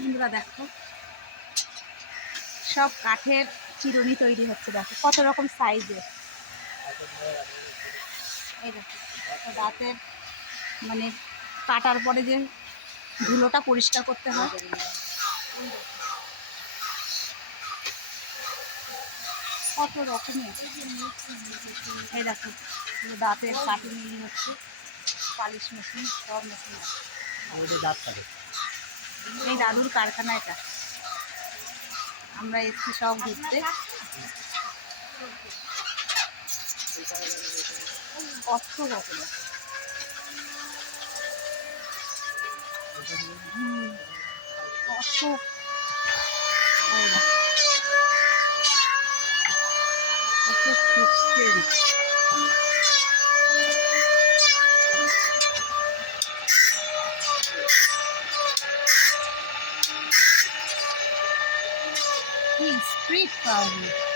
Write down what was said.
বন্ধুরা দেখো, সব কাঠের চিরুনি তৈরি হচ্ছে। দেখো কত রকম সাইজের। এই দেখো দাঁতের মানে কাটার পরে যে ধুলোটা পরিষ্কার করতে হয়, কত রকমের। এই দেখো দাঁতের কাটুনি হচ্ছে, পালিশ মেশিন, সব মেশিন আছে। এই দাদুর কারখানা এটা, আমরা এসছি সব ঘুরতে। কত রকমের কত, কত খুঁজতে। স্ট্রিট পাওয়া